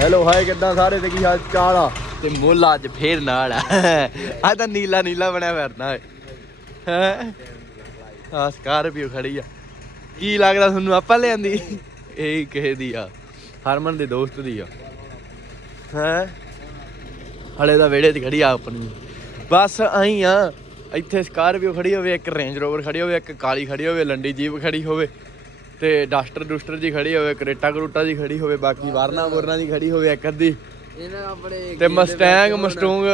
Hello ਹਾਏ ਕਿੱਦਾਂ ਸਾਰੇ ਤੇ ਕੀ ਹਾਲ ਚਾਲ ਆ? ਤੇ ਮੁੱਲ ਅੱਜ ਫੇਰ ਨਾਲ ਆ। ਆ ਤਾਂ ਨੀਲਾ ਨੀਲਾ ਬਣਿਆ ਫਿਰਦਾ ਹੈ ਹੈ? ਆ ਸਕਾਰਪੀਓ ਖੜੀ ਆ। ਕੀ ਲੱਗਦਾ ਤੁਹਾਨੂੰ ਆਪਾਂ ਲਿਆਂਦੀ? ਇਹ ਕਿਸੇ ਦੀ ਆ। ਹਰਮਨ ਦੇ ਦੋਸਤ ਦੀ ਆ। ਹੈ? ਹਲੇ ਦਾ ਵਿਹੜੇ 'ਚ ਖੜੀ ਆ ਆਪਣੀ। ਬਸ ਆਈ ਆ। ਇੱਥੇ ਸਕਾਰਪੀਓ ਖੜੀ ਹੋਵੇ, ਇੱਕ ਰੇਂਜ ਰੋਵਰ ਖੜੀ ਹੋਵੇ, ਇੱਕ ਕਾਲੀ ਖੜੀ ਹੋਵੇ, ਲੰਡੀ ਜੀਪ ਖੜੀ ਹੋਵੇ। ਤੇ ਡਸਟਰ ਡੁਸਟਰ ਦੀ ਖੜੀ ਹੋਵੇ ਕਰੇਟਾ ਕਰੂਟਾ ਦੀ ਖੜੀ ਹੋਵੇ ਬਾਕੀ ਵਾਰਨਾ ਵਰਨਾ ਦੀ ਖੜੀ ਹੋਵੇ ਇੱਕ ਅੱਧੀ। ਤੇ ਮਸਟੈਂਗ ਮਸਟੂੰਗ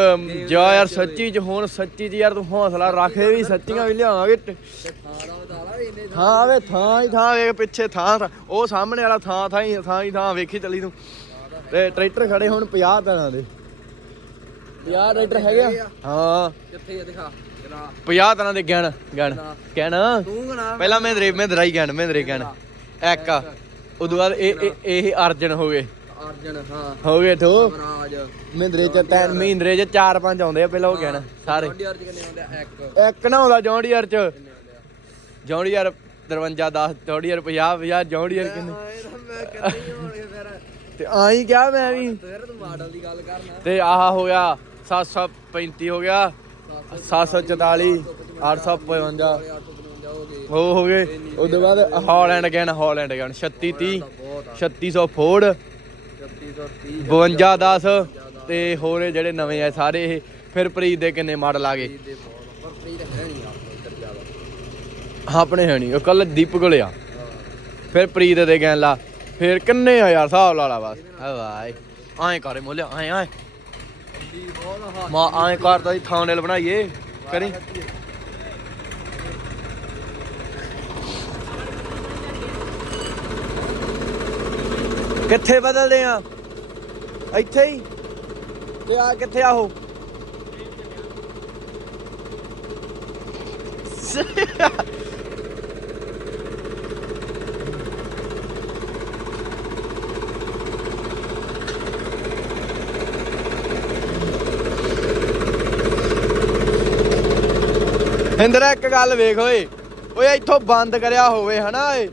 ਜਾ ਯਾਰ ਸੱਚੀ ਚ ਹੁਣ ਸੱਚੀ ਚ ਯਾਰ ਤੂੰ ਹੌਸਲਾ ਰੱਖ ਵੀ ਸੱਚੀਆਂ ਵੀ ਲਿਆਵਾਂਗੇ ਥਾਂ ਵੇ ਥਾਂ ਹੀ ਥਾਂ ਵੇਖ ਪਿੱਛੇ ਥਾਂ। ਉਹ ਸਾਹਮਣੇ ਵਾਲਾ ਥਾਂ ਥਾਂ ਹੀ ਥਾਂ ਹੀ ਥਾਂ ਵੇਖੀ ਚੱਲੀ ਤੂੰ। ਤੇ ਟਰੈਕਟਰ ਖੜੇ ਹੁਣ 50 ਤਰ੍ਹਾਂ ਦੇ। 50 ਟਰੈਕਟਰ ਹੈਗੇ ਹਾਂ। ਕਿੱਥੇ ਆ ਦਿਖਾ। 50 ਤਰ੍ਹਾਂ ਦੇ ਗਿਣ ਗਿਣ ਗਿਣ ਤੂੰ ਕਨਾ ਪਹਿਲਾਂ ਮਹਿੰਦਰੇ ਮਹਿੰਦਰਾ ਹੀ ਗਿਣ ਮਹਿੰਦਰੇ ਗਿਣ ਇੱਕ ਉਦੋਂ ਬਾਅਦ ਇਹ ਇਹ- ਇਹ ਅਰਜਨ ਹੋ ਗਏ। ਅਰਜਨ ਹਾਂ। ਹੋ ਗਏ ਠੋ ਮਹਾਰਾਜ ਮਹਿੰਦਰੇ ਚ ਤਿੰਨ ਮਹਿੰਦਰੇ ਚ ਚਾਰ ਪੰਜ ਆਉਂਦੇ ਆ ਪਹਿਲਾਂ ਉਹ ਗਿਣ ਸਾਰੇ। ਕਿੰਨੇ? ਇੱਕ। ਇੱਕ ਨਾ ਆਉਂਦਾ ਜੌਂਡੀਅਰ ਚ ਜੌਂਡੀਅਰ 53 10 ਜੌਂਡੀਅਰ 50 50 ਜੌਂਡੀਅਰ ਕਿੰਨੇ। ਤਾਂ ਮੈਂ ਕਿੰਨੇ ਹੋਣਗੇ ਫਿਰ। ਤੇ ਆਈ ਕਿਹਾ ਮੈਂ ਵੀ। ਫਿਰ ਤੂੰ ਮਾਡਲ ਦੀ ਗੱਲ ਕਰਨਾ। ਤੇ ਆਹ ਹੋ ਗਿਆ 735 ਹੋ ਗਿਆ। 744 855 855 ਹੋ ਗਏ ਉਹ ਹੋ ਗਏ। ਉਹਦੇ ਬਾਅਦ ਹਾਲੈਂਡ ਗੈਨ ਹਾਲੈਂਡ ਗੈਨ 36 30 3600 ਫੋਰਡ। 3630 52 10 ਤੇ ਹੋਰ ਜਿਹੜੇ ਨਵੇਂ ਆ, ਸਾਰੇ ਇਹ ਫਿਰ ਪ੍ਰੀਤ ਦੇ ਕਿੰਨੇ ਮਾਡਲ ਆ ਗਏ? ਆਪਣੇ ਇੱਧਰ ਹੈ ਨਹੀਂ, ਉਹ ਕੱਲ ਦੀਪ ਕੋਲੇ ਆ। ਫਿਰ ਪ੍ਰੀਤ ਦੇ ਗੈਨ ਲਾ, ਫਿਰ ਕਿੰਨੇ ਆ ਯਾਰ, ਹਿਸਾਬ ਲਾ ਲਾ ਬਸ। ਆ ਵਾਏ ਆਏ ਕਰੇ ਮੋਲਿਆ ਆਏ ਆਏ। ਮਾ ਐਂ ਕਰਦਾ ਜੀ ਥਾਨੇਲ ਬਣਾਈਏ, ਕਰੀ। ਕਿੱਥੇ ਬਦਲਦੇ ਆ? ਇੱਥੇ ਹੀ? ਤੇ ਆ ਕਿੱਥੇ ਆ ਉਹ? ਹਿੰਦਰਾ ਇੱਕ ਗੱਲ ਵੇਖ ਓਏ। ਓਏ, ਇੱਥੋਂ ਬੰਦ ਕਰਿਆ ਹੋਵੇ, ਹਨਾ ਓਏ।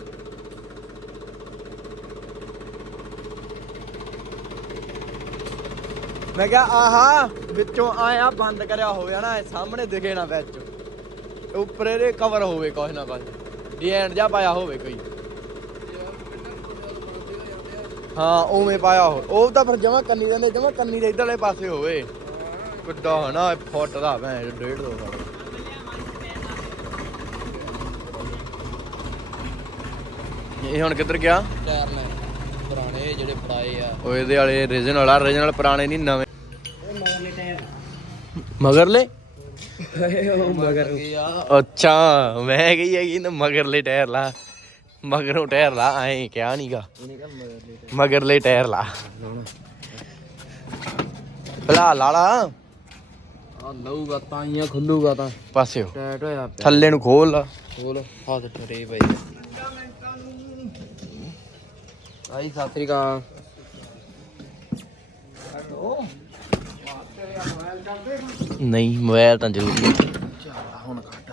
ਮੈਂ ਕਿਹਾ, ਆਹਾ, ਵਿੱਚੋਂ ਆਇਆ, ਬੰਦ ਕਰਿਆ ਹੋਵੇ, ਹਨਾ ਇਹ ਸਾਹਮਣੇ ਦਿਖੇ ਨਾ ਵਿੱਚ। ਉੱਪਰ ਇਹਦੇ ਕਵਰ ਹੋਵੇ ਕੁਛ ਨਾ ਕੁਛ। ਡਿਜ਼ਾਈਨ ਜਾਂ ਪਾਇਆ ਹੋਵੇ ਕੋਈ। ਹਾਂ, ਉਵੇਂ ਪਾਇਆ ਹੋ ਉਹ ਤਾਂ ਫਿਰ ਜਮਾ ਕੰਨੀ ਦੇ ਜਮਾ ਕੰਨੀ ਦੇ ਇਧਰਲੇ ਪਾਸੇ ਹੋਵੇ। ਕਿੱਡਾ ਹਨਾ, ਫੁੱਟ ਦਾ, ਭੈਣ, ਡੇਢ ਦੋ ਇਹ ਹੁਣ ਕਿੱਧਰ ਗਿਆ? ਟਾਇਰ ਪੁਰਾਣੇ ਜਿਹੜੇ ਫੜਾਏ ਆ। ਉਹ ਇਹਦੇ ਵਾਲੇ ਰੀਜਨਲ ਪੁਰਾਣੇ ਨਹੀਂ ਨਵੇਂ। ਮਗਰਲੇ? ਮਗਰ ਅੱਛਾ ਮੈਂ ਗਈ ਹੈਗੀ ਨਾ ਮਗਰਲੇ ਟਾਇਰ ਲਾ। ਮਗਰੋਂ ਟਾਇਰ ਲਾ ਐਂ ਕਿਹਾ ਨਹੀਂਗਾ ਕਹ ਮਗਰਲੇ ਟਾਇਰ। ਲਾ। ਭਲਾ ਲਾਲਾ ਆ ਲਊਗਾ ਤਾਂ ਹੀ ਖੁੱਲੂਗਾ ਤਾਂ। ਪਾਸੇ ਹੋ। ਟਾਇਟ ਹੋਇਆ ਥੱਲੇ ਨੂੰ ਖੋਲ ਲਾ। ਖੋਲ ਹੱਥ ਠਰੇ ਪਈ ਆਈ ਸਤਿ ਸ੍ਰੀ ਅਕਾਲ। ਨਹੀਂ ਮੋਬਾਈਲ ਤਾਂ ਜ਼ਰੂਰੀ ਹੁਣ ਕੱਟ।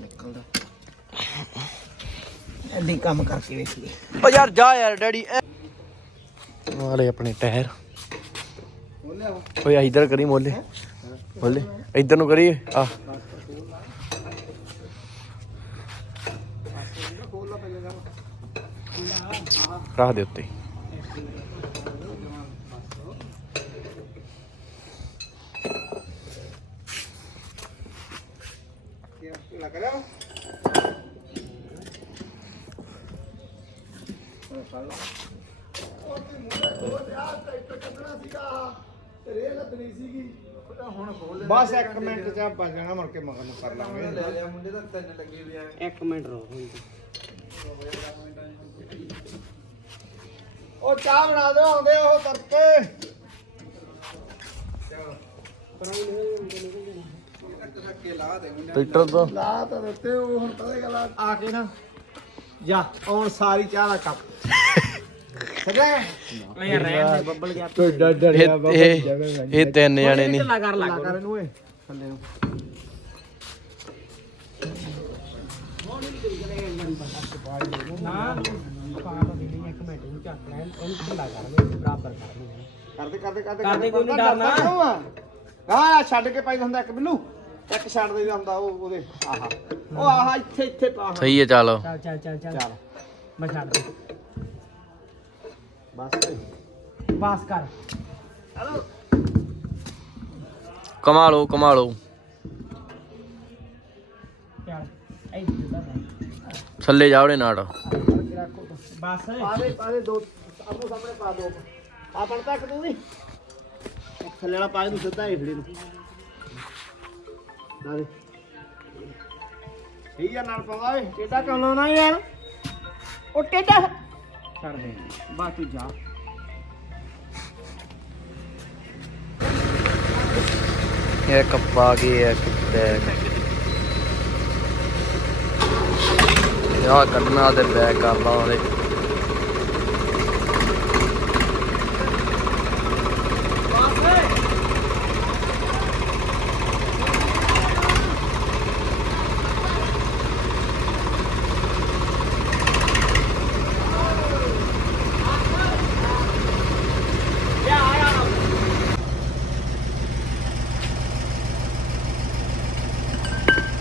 ਨਿਕਲਦਾ ਐਡੀ ਕੰਮ ਕਰਕੇ ਵੇਖੀਏ। ਓ ਯਾਰ ਜਾ ਯਾਰ ਡੈਡੀ ਵਾਲੇ ਆਪਣੇ ਟਾਇਰ। ਓਏ ਇਧਰ ਕਰੀ ਮੋਲੇ। ਮੋਲੇ ਇਧਰ ਨੂੰ ਕਰੀ ਆ। ਰੱਖ ਦੇ ਉੱਤੇ ਬਸ 1 ਮਿੰਟ ਚ ਆਪਾਂ ਜਾਣਾ ਮੁੜ ਕੇ ਮਗਰ ਨੂੰ ਕਰ ਲਾਂਗੇ। ਮੁੰਡੇ ਤਾਂ ਤਿੰਨ ਲੱਗੇ ਵੀ ਆ। ਇੱਕ ਮਿੰਟ ਰੋ ਉਹ ਚਾਹ ਬਣਾ ਦਿਓ ਆਉਂਦੇ ਉਹ ਕਰਕੇ। ਟਰੈਕਟਰ ਤੋਂ। ਲਾ ਤਾਂ ਦਿੱਤੇ ਉਹ ਹੁਣ ਪਤਾ ਗੱਲ ਆ- ਆ ਕੇ ਨਾ ਜਾ ਆਉਣ ਸਾਰੀ ਚਾਹ ਦਾ ਕੱਪ। ਸਦਾ ਮੈਂ ਰਹਿਣ ਦੇ ਬੱਬਲ ਗਿਆ ਤੂੰ ਡਰ ਇਹ ਇਹ ਇਹ ਤਿੰਨ ਜਣੇ ਨਹੀਂ। ਕਰ ਲਾ ਕਰ ਇਹਨੂੰ ਓਏ। ਥੱਲੇ ਨੂੰ। ਨਾ ਪਾ ਤਾਂ ਦੇਣੀ ਇੱਕ ਮਿੰਟ ਨੂੰ ਚੱਕ ਲੈਣ ਉਹਨੂੰ ਢਿੱਲਾ ਕਰ ਦੇ ਬਰਾਬਰ ਕਰ ਦੇ ਕਰਦੇ ਕਰਦੇ ਕਰਦੇ ਕਰਦੇ ਕੋਈ ਨੀ ਡਰਨਾ। ਹਾਂ ਛੱਡ ਕੇ ਪਾਈ ਹੁੰਦਾ ਇੱਕ ਬਿੱਲੂ। ਇੱਕ ਛੱਡ ਦੇ ਹੁੰਦਾ ਉਹ ਉਹਦੇ। ਆਹਾ। ਉਹ ਆਹਾ ਇੱਥੇ ਇੱਥੇ ਪਾ। ਸਹੀ ਹੈ ਚੱਲ। ਚੱਲ ਚੱਲ ਚੱਲ ਚੱਲ। ਚੱਲ। ਮੈਂ ਛੱਡ ਦੇ। ਬਸ ਪਾਸ ਕਰ। ਕਮਾ ਲਓ ਕਮਾ ਲਓ ਚੱਲ ਐ ਜਿੱਦਾਂ ਮੈਂ ਥੱਲੇ ਜਾ ਉਹਦੇ ਨਾਲ। ਬਸ। ਪਾ ਦੇ ਪਾ ਦੇ ਦੋ ਆਪੋ ਸਾਹਮਣੇ ਪਾ ਦੋ। ਆ ਬਣ ਤੱਕ ਤੂੰ ਵੀ। ਉਹ ਥੱਲੇ ਵਾਲਾ ਪਾ ਕੇ ਤੂੰ ਸਿੱਧਾ ਹੇਠੜੇ ਨੂੰ। ਲਾ ਦੇ। ਸਹੀ ਆ ਨਾਲ ਪਾਉਂਦਾ ਵੇ ਟੇਡਾ ਕਿਉਂ ਲਾਉਣਾ ਯਾਰ। ਉਹ ਟੇਡਾ ਛੱਡ ਦੇ। ਬਾ ਤੂੰ ਜਾ। ਇੱਕ ਪਾ ਕੇ ਇੱਕ ਬੈਗ ਯਾ ਕੱਢਣਾ ਤੇ ਬੈਗ ਕਰ ਲਾ ਉਹਦੇ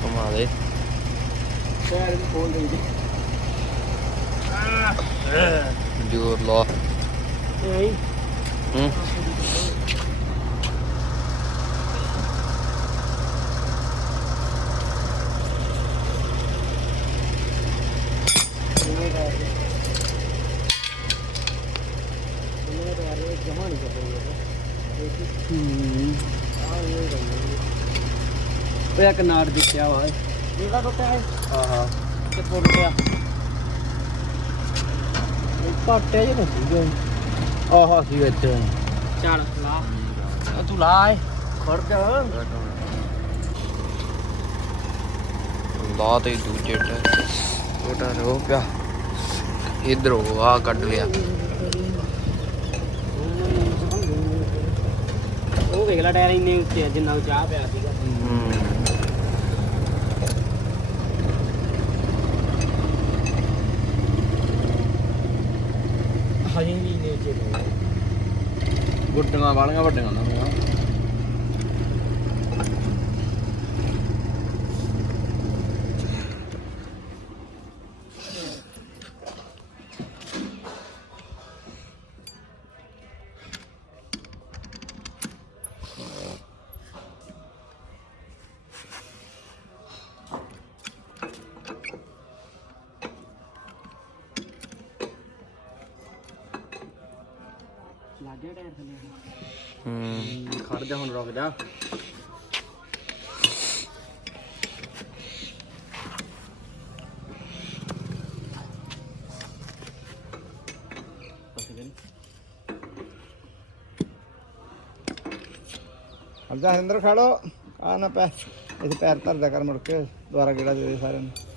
ਕਮਾ ਦੇ ਪੈਰ ਨੂੰ ਖੋਲ ਦੇ ਜੀ ਜੋਰ ਲਾ ਐ ਹੂੰ ਕਿਵੇਂ ਕਰ ਰਹੇ ਕਿਵੇਂ ਕਰ ਰਹੇ ਜਮਾ ਨਹੀਂ ਕਰ ਰਹੇ ਆ ਇਹ ਗੱਲ ਉਹ ਇੱਕ ਨਾੜ ਦਿੱਤਿਆ ਵਾ। ਇਹਦਾ ਟੁੱਟਿਆ ਹੈ ਆਹਾ ਕਿੱਥੋਂ ਰੁਕਿਆ ਘਾਟੇ ਜੇ ਨਹੀਂ ਸੀਗਾ। ਆਹਾ ਸੀ ਵਿੱਚ। ਚੱਲ ਲਾ। ਆ ਤੂੰ ਲਾ ਏ ਖੜ ਜਾ। ਲਾ ਤੇ ਦੂਜੇ ਟੈਕ ਛੋਟਾ ਰੋ ਪਿਆ ਇਧਰੋਂ ਆ ਕੱਢ ਲਿਆ ਉਹ ਵੇਖ ਲੈ ਟਾਇਰ ਇੰਨੇ ਉੱਤੇ ਆ, ਜਿੰਨਾ ਚਾਹ ਪਿਆ ਸੀਗਾ। ਹੂੰ ਹਜੇ ਵੀ ਇੰਨੇ ਉੱਤੇ ਨੇ ਗੁੱਡੀਆਂ ਵਾਲੀਆਂ ਵੱਡੀਆਂ ਨਾ ਲੱਗੇ ਟਾਇਰ ਥੱਲੇ ਹੂੰ, ਖੜ ਜਾ ਹੁਣ, ਰੁਕ ਜਾ। ਹਰਜਾ, ਹਰਿੰਦਰ ਖੜੋ। ਆ ਨਾ ਪੈ ਇੱਥੇ ਪੈਰ ਧਰਦਾ ਕਰ ਮੁੜ ਕੇ, ਦੁਬਾਰਾ ਗੇੜਾ ਦੇ ਦੇ ਸਾਰਿਆਂ ਨੂੰ।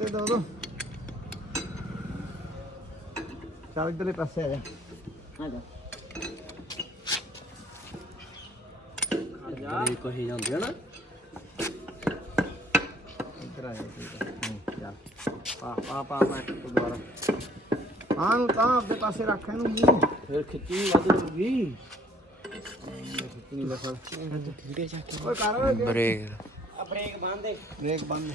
ਖੇਦੇ ਦੋ ਦੋ। ਚੱਲ ਇਧਰਲੇ ਪਾਸੇ ਆ ਜਾ। ਆ ਜਾ। ਜਾ। ਕਹੀ ਜਾਂਦੇ ਨਾ। ਇੱਧਰ ਆ ਜਾ ਠੀਕ ਹੈ ਹੂੰ, ਚੱਲ ਪਾ ਪਾ ਪਾ ਪਾ ਇੱਕ ਦੁਬਾਰਾ ਹਾਂ ਨੂੰ ਤਾਂ ਆਪਦੇ ਪਾਸੇ ਰੱਖ ਇਹਨੂੰ ਮੂੰਹ। ਫਿਰ ਖਿੱਚੀ ਵੱਧ ਜੂਗੀ। ਨਹੀਂ ਲਫੜ ਵੀਡੀਓ ਚੱਕ ਕੇ। ਓਏ ਕਰ ਓਏ। ਬ੍ਰੇਕ ਆ ਬ੍ਰੇਕ ਬੰਦ ਦੇ। ਬ੍ਰੇਕ ਬੰਦ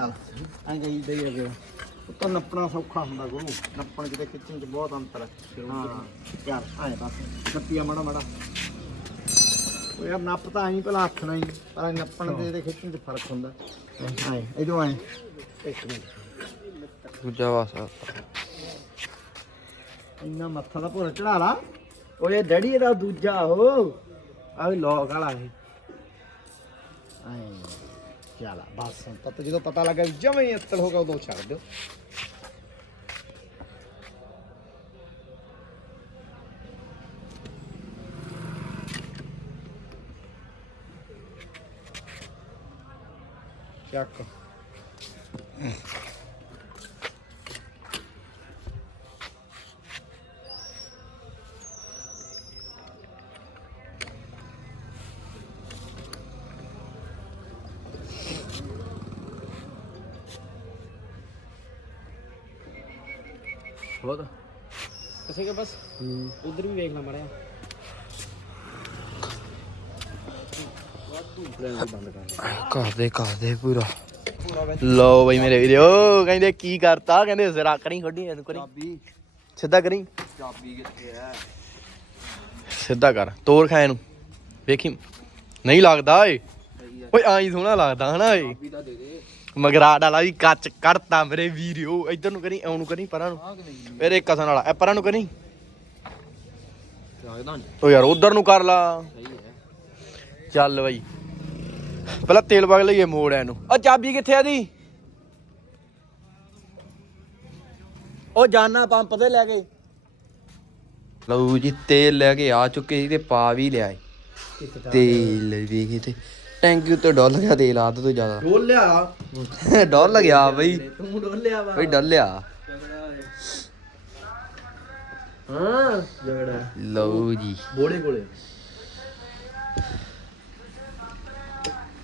ਚੱਲ। ਆਂ ਗਈ ਦਈ ਅਗੇ ਉਹ ਤਾਂ ਨੱਪਣਾ ਸੌਖਾ ਹੁੰਦਾ ਗੁਰੂ। ਨੱਪਣ ਕਿਤੇ ਖਿੱਚਣ ਚ ਬਹੁਤ ਅੰਤਰ ਹੈ। ਹਾਂ ਚੱਲ ਆਏ ਬਸ। ਨੱਪੀਆ ਮੜਾ ਮੜਾ। ਉਹ ਯਾਰ ਨੱਪ ਤਾਂ ਆਈ ਪਹਿਲਾਂ ਆਖਣਾ ਹੀ। ਪਰ ਨੱਪਣ ਦੇ ਤੇ ਖਿੱਚਣ ਚ ਫ਼ਰਕ ਹੁੰਦਾ। ਆਏ ਇਦੋਂ ਆਏ ਇੱਕ ਮਿੰਟ। ਦੂਜਾ ਵਾਸਾ ਇੰਨਾ ਮੱਥਾ ਦਾ ਭੋਰਾ ਚੜਾ ਲਾ। ਓਏ ਡੈਡੀ ਇਹਦਾ ਦੂਜਾ ਉਹ ਆ ਵੀ ਲੋਕ ਵਾਲਾ ਇਹ। ਆਏ ਚੱਲ ਬਸ ਹੁਣ ਤੱਕ ਜਦੋਂ ਪਤਾ ਲੱਗਾ ਵੀ ਜਮੇ ਹੀ ਅੱਤਲ ਹੋ ਗਿਆ, ਉਦੋਂ ਛੱਡ ਦਿਓ। ਚੱਕ। ਬਹੁਤ ਕਿਸੇ ਕੇ ਬਸ। ਉਧਰ ਵੀ ਵੇਖਣਾ ਮੜਿਆ ਕਰਦੇ ਕਰਦੇ ਪੂਰਾ। ਲਓ ਬਈ ਮੇਰੇ ਵੀਰੋ ਕਹਿੰਦੇ ਕੀ ਕਰਤਾ? ਕਹਿੰਦੇ ਜ਼ਰਾ ਕਰੀ ਖੋਡੀ ਇਹਨੂੰ ਕਰੀ। ਸਿੱਧਾ ਕਰੀ। ਚਾਬੀ ਕਿੱਥੇ ਹੈ ਸਿੱਧਾ ਕਰ ਤੋੜ ਖਾ ਇਹਨੂੰ। ਵੇਖੀ। ਨਹੀਂ ਲੱਗਦਾ ਓਏ। ਓਏ ਆਈ ਸੋਹਣਾ ਲੱਗਦਾ ਹਨਾ ਓਏ। ਚਾਬੀ ਤਾਂ ਦੇ ਦੇ। ਮਗਰਾੜ ਵਾਲਾ ਵੀ ਕੱਚ ਕੱਢਤਾ ਮੇਰੇ ਵੀਰਿਓ ਇੱਧਰ ਨੂੰ ਕਰੀ ਐਉਂ ਨੂੰ ਕਰੀ ਪਰਾਂ ਨੂੰ। ਆ ਕਿ ਨਹੀਂ ਫਿਰ ਇੱਕ ਕਸਣ ਵਾਲਾ ਇਹ ਪਰਾਂ ਨੂੰ ਕਰੀ। ਓ ਯਾਰ ਉਧਰ ਨੂੰ ਕਰ ਲਾ। ਚੱਲ ਬਈ। ਪਹਿਲਾਂ ਤੇਲ ਕੇ ਲਈਏ ਮੋੜ ਇਹਨੂੰ। ਆ ਚਾਬੀ ਕਿੱਥੇ ਆ ਦੀ ਉਹ ਜਾਨਾ ਪੰਪ ਤੇ ਲੈ ਕੇ। ਲਓ ਜੀ ਤੇਲ ਲੈ ਕੇ ਆ ਚੁੱਕੇ ਸੀ ਤੇ ਪਾ ਵੀ ਲਿਆ ਏ। ਤੇਲ ਵੀ ਕਿਤੇ ਟੈਂਕੀ ਉੱਤੇ ਡੋਲ ਗਿਆ ਤੇਲ ਆਦ ਤੋਂ ਜ਼ਿਆਦਾ। ਡੋਲ ਲਿਆ ਡੋਲ ਗਿਆ ਬਈ। ਤੂੰ ਡੋਲ ਲਿਆ ਵਾ। ਬਈ ਡੱਲਿਆ। ਹਾਂ ਜਗੜਾ। ਲਓ ਜੀ। ਬੋੜੇ ਕੋਲੇ।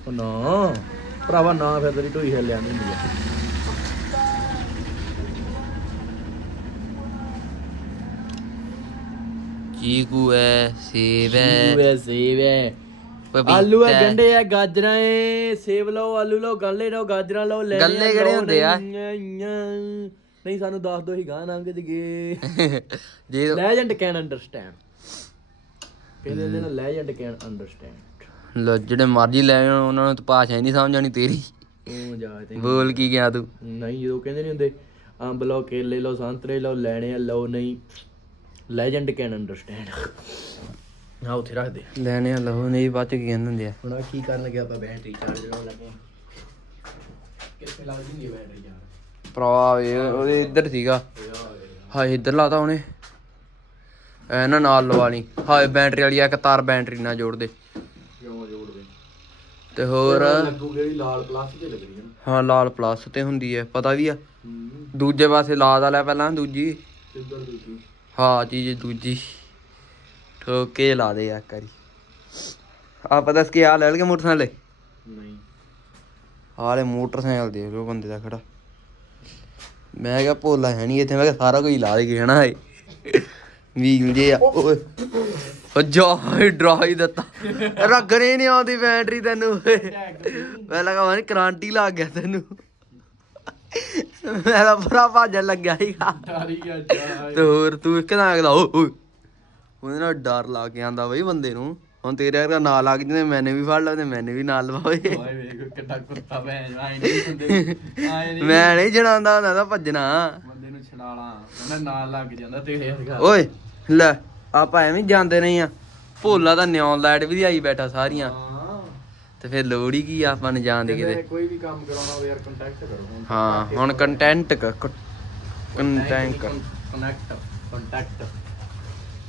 ਉਹ ਨਾ ਭਰਾਵਾ ਨਾ ਫਿਰ ਤੇਰੀ ਢੋਈ ਹਿੱਲਿਆ ਨਹੀਂ ਹੁੰਦੀ ਚੀਕੂ ਹੈ ਸੇਬ ਹੈ। ਵੇ ਸੇਬ ਹੈ। ਆਲੂ ਹੈ। ਗੰਡੇ ਹੈ ਗਾਜਰਾਂ ਹੈ ਸੇਬ ਲਓ ਆਲੂ ਲਓ ਗੰਲੇ ਲਓ ਗਾਜਰਾਂ ਲਓ ਲੈ ਗੱਲੇ ਕਿਹੜੇ ਹੁੰਦੇ ਆ? ਨਹੀਂ ਸਾਨੂੰ ਦੱਸ ਦੋ ਹੀ ਗਾਂ ਲੰਘ ਜਗੇ ਜੇ ਲੈਜੈਂਡ ਕੈਨ ਅੰਡਰਸਟੈਂਡ ਕਹਿੰਦੇ ਹੁੰਦੇ ਨਾ ਲੈਜੈਂਡ ਕੈਨ ਅੰਡਰਸਟੈਂਡ ਲੋ ਜਿਹੜੇ ਮਰਜ਼ੀ ਲੈ ਆਉਣ ਉਹਨਾਂ ਨੂੰ ਤਾਂ ਭਾਸ਼ਾ ਹੀ ਨਹੀਂ ਸਮਝ ਆਣੀ ਤੇਰੀ। ਉਹ ਜਾ ਤੇ ਬੋਲ ਕੀ ਗਿਆ ਤੂੰ? ਨਹੀਂ ਜਦੋਂ ਕਹਿੰਦੇ ਨਹੀਂ ਹੁੰਦੇ ਅੰਬ ਲਓ ਕੇਲੇ ਲਓ ਸੰਤਰੇ ਲਓ ਲੈਣੇ ਆ ਲਓ ਨਹੀਂ। ਲੈਜੈਂਡ ਕੈਨ ਅੰਡਰਸਟੈਂਡ ਹਾਂ ਉੱਥੇ ਰੱਖ ਦੇ। ਲੈਣੇ ਆ ਲਓ ਨਹੀਂ ਬਾਅਦ ਚ ਕੀ ਕਹਿੰਦੇ ਹੁੰਦੇ ਆ। ਹੁਣ ਆਹ ਕੀ ਕਰਨ ਲੱਗਿਆ ਆਪਾਂ ਬੈਟਰੀ ਚਾਰਜ ਲਾਉਣ ਲੱਗੇ ਕਿੱਥੇ ਲੱਗ ਜੂਗੀ ਬੈਟਰੀ ਚਾਰਜ ਭਰਾ ਵੇ ਉਹਦੇ ਇੱਧਰ ਸੀਗਾ। ਹਾਏ ਇੱਧਰ ਲਾਤਾ ਉਹਨੇ। ਐ ਨਾ ਨਾਲ ਲਵਾ ਲਈ। ਹਾਏ ਬੈਟਰੀ ਵਾਲੀ ਇੱਕ ਤਾਰ ਬੈਟਰੀ ਨਾਲ ਜੋੜ ਦੇ। ਕਿਉਂ ਜੋੜਦੇ ਤੇ ਹੋਰ? ਲੱਗੂ ਜਿਹੜੀ ਲਾਲ ਪਲਾਸਟਿਕ ਤੇ ਲੱਗਣੀ ਹੈ ਹਾਂ ਲਾਲ ਪਲੱਸ ਤੇ ਹੁੰਦੀ ਹੈ ਪਤਾ ਵੀ ਆ। ਦੂਜੇ ਪਾਸੇ ਲਾ ਦਾ ਲੈ ਪਹਿਲਾਂ ਦੂਜੀ? ਹਾਂ ਚੀਜ਼ ਦੂਜੀ। ਠੋਕੇ ਲਾ ਦੇ ਆ ਕਰੀ ਆ ਪਤਾ ਕੀ ਆ ਲੈ ਲਗੇ ਮੋਟਰਸਾਈਕਲ ਨਹੀਂ। ਹਾਲੇ ਮੋਟਰਸਾਈਕਲ ਦੇਖ ਲੋ ਬੰਦੇ ਦਾ ਖੜਾ। ਮੈਂ ਕਿਹਾ ਭੋਲਾ ਹੈ ਨਹੀਂ ਇੱਥੇ ਮੈਂ ਕਿਹਾ ਸਾਰਾ ਕੁਝ ਲਾ ਦੇ ਹਨਾ ਏ ਵੀਲ ਜੇ ਆ ਓਏ। ਉਹ ਜਾ ਹੀ ਡਰਾ ਹੀ ਦਿੱਤਾ। ਰੱਗਣੇ ਨਹੀਂ ਆਉਂਦੀ ਬੈਟਰੀ ਤੈਨੂੰ। ਮੈਂ ਲਗਾ ਮਨ ਕਰੰਟ ਹੀ ਲੱਗ ਗਿਆ ਤੈਨੂੰ। ਮੈਂ ਤਾਂ ਪੂਰਾ ਭਾਜਣ ਲੱਗਿਆ ਸੀਗਾ। ਡਾਰੀ ਗਿਆ ਜਾ ਤੇ ਹੋਰ ਤੂੰ ਇੱਕ ਨਾ ਅਗਲਾ ਓਏ। ਉਹਦੇ ਨਾਲ ਡਰ ਲਾ ਕੇ ਆਂਦਾ ਬਈ ਬੰਦੇ ਨੂੰ। ਹੁਣ ਤੇਰੇ ਵਰਗਾ ਨਾਲ ਲੱਗ ਜਾਂਦੇ ਮੈਨੇ ਵੀ ਫੜ ਲਵੇ ਤੇ ਮੈਨੇ ਵੀ ਨਾਲ ਲਵਾਵੇ ਓਏ ਵੇਖ ਕਿੱਡਾ ਕੁੱਤਾ ਭੈਣ ਆਈ ਨਹੀਂ ਹੁੰਦੇ। ਆਏ ਨਹੀਂ। ਮੈਂ ਨਹੀਂ ਜਣਾਉਂਦਾ ਹੁੰਦਾ ਤਾਂ ਭੱਜਣਾ। ਬੰਦੇ ਨੂੰ ਛਡਾ ਲਾ ਕਹਿੰਦਾ ਨਾਲ ਲੱਗ ਜਾਂਦਾ ਤੇਰੇ ਵਰਗਾ। ਓਏ ਲੈ ਆਪਾਂ ਐਵੇਂ ਹੀ ਜਾਂਦੇ ਨਹੀਂ ਆ ਭੋਲਾ ਤਾਂ ਨਿਉਂ ਲਾਈਟ ਵੀ ਆਈ ਬੈਠਾ ਸਾਰੀਆਂ। ਤੇ ਫਿਰ ਲੋੜ ਹੀ ਕੀ ਆਪਾਂ ਨੂੰ ਜਾਣ ਦੀ ਕਿਤੇ। ਕੋਈ ਵੀ ਕੰਮ ਕਰਾਉਣਾ ਹੋਵੇ ਯਾਰ ਕੰਟੈਕਟ ਕਰੋ। ਹਾਂ ਹੁਣ content content connect contact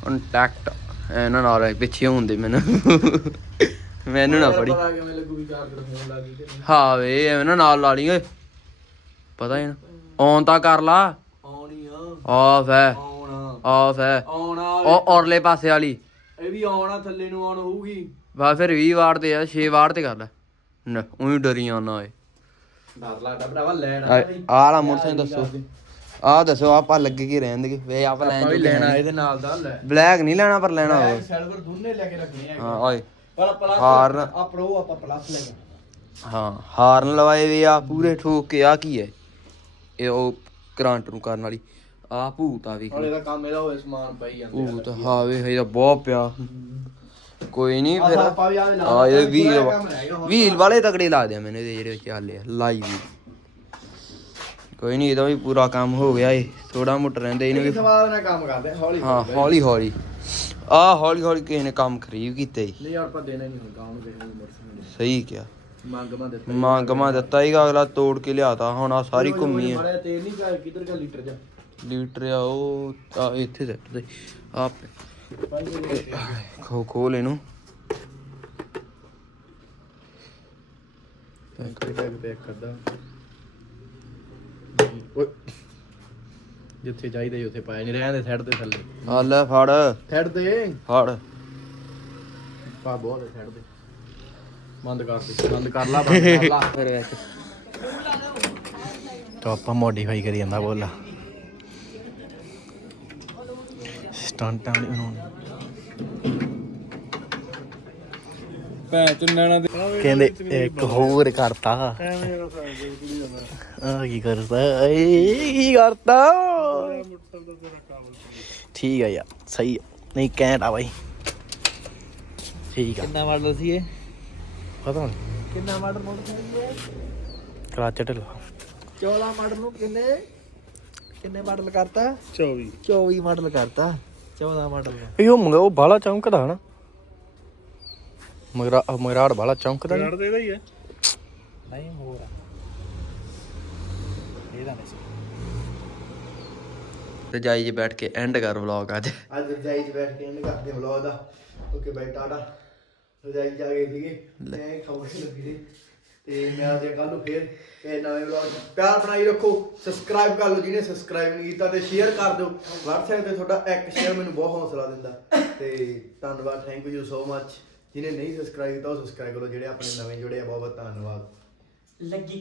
contact ਇਹਨਾਂ ਨਾਲ ਆਏ ਪਿੱਛੇ ਹੁੰਦੇ ਮੈਨੂੰ। ਮੈਨੂੰ ਨਾ ਫੜੀ। ਪਤਾ ਕਿਵੇਂ ਲੱਗੂ ਵੀ ਚਾਰਜਰ ਫੋਨ ਲੱਗ ਗਈ ਕਿ ਨਹੀਂ ਹਾਂ ਵੇ ਐਵੇਂ ਨਾ ਨਾਲ ਲਾ ਲਈ ਓਏ। ਪਤਾ ਹੀ ਨਾ। ਔਨ ਤਾਂ ਕਰ ਲਾ। ਆਉਣੀ ਆ। ਆਫ ਹੈ ਆਉਣਾ ਆਫ ਹੈ ਆਉਣਾ ਉਹ ਔਰਲੇ ਪਾਸੇ ਵਾਲੀ। ਇਹ ਵੀ ਆਉਣਾ ਥੱਲੇ ਨੂੰ ਆਉਣ ਹੋਊਗੀ। ਬਾ ਫਿਰ 20 ਵਾਟ ਤੇ ਆ 6 ਵਾਟ ਤੇ ਕਰ ਲੈ। ਨਾ ਉਹੀ ਡਰੀ ਆਉਣਾ ਓਏ। ਡਰ ਲੱਗਦਾ ਭਰਾਵਾ ਲੈਣ ਆ ਆਹ ਵਾਲਾ ਮੋਟਰਸਾਈਕਲ ਦੱਸੋ। ਆਹ ਦੱਸੋ ਆਪਾਂ ਲੱਗੇ ਕੀ ਰਹਿਣਗੇ? ਵੇ ਆਪਾਂ ਲੈਣ ਆਪਾਂ ਵੀ ਲੈਣਾ ਇਹਦੇ ਨਾਲ ਦਾ ਲੈ। ਬਲੈਕ ਨਹੀਂ ਲੈਣਾ ਪਰ ਲੈਣਾ ਹੋਵੇ ਸਿਲਵਰ ਦੋਨੇ ਲੈ ਕੇ ਰੱਖਣੇ ਆ ਹਾਂ ਓਏ। ਪਰ ਪਲੱਸ ਹਾਰਨ। ਆ ਪ੍ਰੋ ਆਪਾਂ ਪਲੱਸ ਲੈ ਹਾਂ ਹਾਰਨ ਲਵਾਏ ਵੀ ਆ ਪੂਰੇ ਠੋਕ ਕੇ। ਆ ਕੀ ਹੈ? ਇਹ ਉਹ ਕਰੰਟ ਨੂੰ ਕਰਨ ਵਾਲੀ। ਆ ਭੂਤ ਆ ਵੀ ਹਲੇ ਦਾ ਕੰਮ ਇਹਦਾ ਹੋਏ ਸਮਾਨ ਪਈ ਜਾਂਦੇ ਭੂਤ ਹਾਂ ਵੇ ਇਹਦਾ ਬਹੁਤ ਪਿਆ। ਕੋਈ ਨਹੀਂ ਫਿਰ ਲਾ ਆ ਇਹ ਵੀਲ। ਵੀਲ ਵਾਲੇ ਤਕੜੇ ਲੱਗਦੇ ਆ ਮੈਨੂੰ ਇਹਦੇ ਜਿਹੜੇ ਚੱਲੇ ਲਾਈ ਵੀ ਕੋਈ ਨਹੀਂ ਇਹਦਾ ਵੀ ਪੂਰਾ ਕੰਮ ਹੋ ਗਿਆ ਏ। ਥੋੜਾ ਮੋਟਾ ਰਹਿੰਦੇ ਇਹਨੂੰ ਵੀ ਸਵਾਦ ਨਾਲ ਕੰਮ ਕਰਦੇ ਹੌਲੀ ਹਾਂ ਹੌਲੀ ਹੌਲੀ। ਆ ਹੌਲੀ ਹੌਲੀ ਕਿਸੇ ਨੇ ਕੰਮ ਖਰੀਦ ਕੀਤਾ। ਈ ਨਹੀਂ ਯਾਰ ਆਪਾਂ ਦੇਣਾ ਨਹੀਂ ਹੁਣ ਗਾਉਂ ਨੂੰ ਕਿਸੇ ਨੂੰ ਮੋਟਰਸਾਈਕਲ ਸਹੀ ਕਿਹਾ। ਮੰਗ ਮਾ ਦਿੱਤਾ ਮੰਗ ਮਾ ਦਿੱਤਾ ਹੀਗਾ ਅਗਲਾ ਤੋੜ ਕੇ ਲਿਆਤਾ। ਹੁਣ ਆ ਸਾਰੀ ਘੁੰਮੀ ਆ। ਮਾੜਾ ਤੇਲ ਨਹੀਂ ਕਾ ਕਿੱਧਰ ਕਾ ਲੀਟਰ ਜਾ ਲੀਟਰ ਆ ਉਹ ਆ ਇੱਥੇ ਸੱਟ ਦੇ। ਆ ਖੋ ਖੋਲ ਇਹਨੂੰ। ਟੈਗ ਪੈਕ ਕਰਦਾ ਓਏ। ਜਿੱਥੇ ਚਾਹੀਦਾ ਸੀ ਉੱਥੇ ਪਾਇਆ ਨਹੀਂ ਰਹਿਣ ਦੇ ਸਾਈਡ ਤੇ ਥੱਲੇ। ਆ ਲੈ ਫੜ। ਸਾਈਡ ਤੇ ਫੜ। ਪਾ ਬਹੁਤ ਹੈ ਸਾਈਡ ਤੇ ਬੰਦ ਕਰ ਦੇ ਬੰਦ ਕਰ ਲਾ ਬੰਦ ਕਰ ਲਾ। ਫਿਰ ਵਿੱਚ ਤਾਂ ਆਪਾਂ ਮੋਡੀਫਾਈ ਕਰੀ ਜਾਂਦਾ ਬੋਲਾ। ਸਟੰਟਾਂ ਬਣਾਉਣੇ ਭੈ ਚੁੰਨਣਾ ਕਹਿੰਦੇ ਇੱਕ ਹੋਰ ਕਰਤਾ। ਆ ਕੀ ਕਰਦਾ? ਏ ਕੀ ਕਰਤਾ ਠੀਕ ਆ ਯਾਰ ਸਹੀ ਆ। ਨਹੀਂ ਕੈਂਟ ਆ ਬਾਈ। ਠੀਕ ਆ। ਕਿੰਨਾ ਮਾਡਲ ਸੀ ਇਹ? ਪਤਾ ਨਹੀਂ ਕਿੰਨਾ ਮਾਡਲ ਮੋਟਰਸਾਈਕਲ ਹੈ ਕਰਾਚਾ ਢਿੱਲਾ 14 ਮਾਡਲ ਨੂੰ ਕਿੰਨੇ? ਕਿੰਨੇ ਮਾਡਲ ਕਰਤਾ? 24 24 ਮਾਡਲ ਕਰਤਾ। 14 ਮਾਡਲ ਇਹ ਉਹ ਮੰਗਾ ਉਹ ਬਾਲਾ ਚਮਕਦਾ ਹਨਾ ਮਗਰਾ ਮਗਰਾੜ ਬਾਲਾ ਚਮਕਦਾ ਨੀ? ਦੇ ਦਾ ਹੀ ਹੈ। ਨਹੀਂ ਹੋਰ ਆ ਇਹਦਾ ਨਹੀਂ ਸੀ। ਰਜਾਈ 'ਚ ਬੈਠ ਕੇ ਐਂਡ ਕਰ ਵਲੌਗ ਅੱਜ। ਅੱਜ ਰਜਾਈ 'ਚ ਬੈਠ ਕੇ ਇਹਨੇ ਕਰਦੇ ਵਲੌਗ ਦਾ। Okay bye tata. ਰਜਾਈ 'ਚ ਆ ਗਏ ਸੀਗੇ। ਤੇ ਖਬਰ ਲੱਗੀ ਸੀ ਤੇ ਮੈਂ ਆਦੇ ਕੱਲ ਨੂੰ ਫੇਰ ਇਹ ਨਵੇਂ ਵਲੌਗ ਪਿਆਰ ਬਣਾਈ ਰੱਖੋ। ਸਬਸਕ੍ਰਾਈਬ ਕਰ ਲਓ ਜਿਹਨੇ ਸਬਸਕ੍ਰਾਈਬ ਨਹੀਂ ਕੀਤਾ ਤੇ ਸ਼ੇਅਰ ਕਰ ਦਿਓ। WhatsApp ਤੇ ਤੁਹਾਡਾ ਇੱਕ ਸ਼ੇਅਰ ਮੈਨੂੰ ਬਹੁਤ ਹੌਸਲਾ ਦਿੰਦਾ। ਤੇ ਧੰਨਵਾਦ ਥੈਂਕ ਯੂ ਸੋ ਮੱਚ ਜਿਹਨੇ ਨਹੀਂ ਸਬਸਕ੍ਰਾਈਬ ਕੀਤਾ ਉਹ ਸਬਸਕ੍ਰਾਈਬ ਕਰੋ ਜਿਹੜੇ ਆਪਣੇ ਨਵੇਂ ਜੁੜੇ ਆ ਬਹੁਤ ਬਹੁਤ ਧੰਨਵਾਦ। ਲੱਗੀ